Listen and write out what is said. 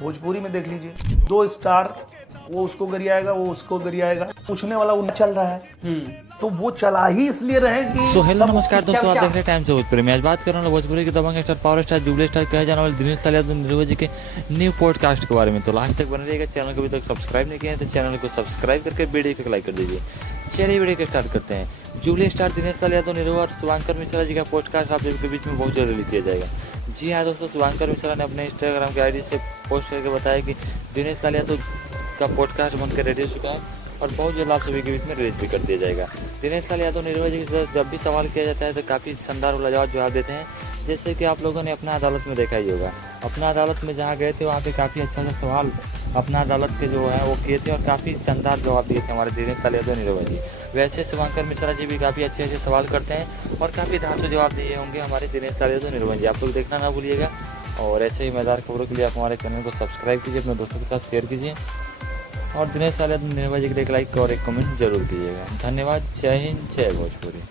भोजपुरी में देख लीजिए, 2 स्टार, वो उसको गरियाएगा, वो उसको गरियाएगा, पूछने वाला उन्हें चल रहा है। तो वो चला ही इसलिए रहे कि तो हेलो सब नमस्कार उसकी दोस्तों, आप चर्चा। देख रहे हैं टाइम से भोजपुरी में। आज बात कर रहा हूँ भोजपुरी की दबंग star, power star, jubilee star कहे जाने वाले दिनेश साल यादव निर्भय जी के न्यू पॉडकास्ट के बारे में। तो लास्ट तक बने रहिएगा। चैनल को अभी तक सब्सक्राइब नहीं किया है तो चैनल को सब्सक्राइब करके वीडियो को लाइक कर दीजिए। चलिए वीडियो को स्टार्ट करते हैं। जुबली स्टार, दिनेश साल यादव, निर्भय और शुभांकर मिश्रा जी का पॉडकास्ट आप सभी के बीच में बहुत जल्दी किया जाएगा। जी हाँ दोस्तों, शुभांकर मिश्रा ने अपने इंस्टाग्राम की आईडी से पोस्ट करके बताया कि दिनेश साल यादव का पॉडकास्ट बनकर रेडी हो चुका है और बहुत जल्द आप सभी के बीच में रिलीज भी कर दिया जाएगा। दिनेश लाल यादव निर्भय जी से जब भी सवाल किया जाता है तो काफ़ी शानदार वाला जवाब देते हैं, जैसे कि आप लोगों ने अपना अदालत में देखा ही होगा। अपना अदालत में जहाँ गए थे वहाँ पे काफ़ी अच्छा सवाल अपना अदालत के जो है वो किए थे और काफ़ी शानदार जवाब दिए थे हमारे दिनेश लाल यादव निर्भय जी। वैसे शुभांकर मिश्रा जी भी काफ़ी अच्छे अच्छे सवाल करते हैं और काफ़ी धांसू जवाब दिए होंगे हमारे दिनेश लाल यादव निर्भय जी। आप लोग देखना ना भूलिएगा और ऐसे ही मज़ेदार खबरों के लिए आप हमारे चैनल को सब्सक्राइब कीजिए, अपने दोस्तों के साथ शेयर कीजिए और दिनेश साल यादव निर्भय जी के लिए एक लाइक और एक कमेंट जरूर कीजिएगा। धन्यवाद। जय हिंद, जय भोजपुरी।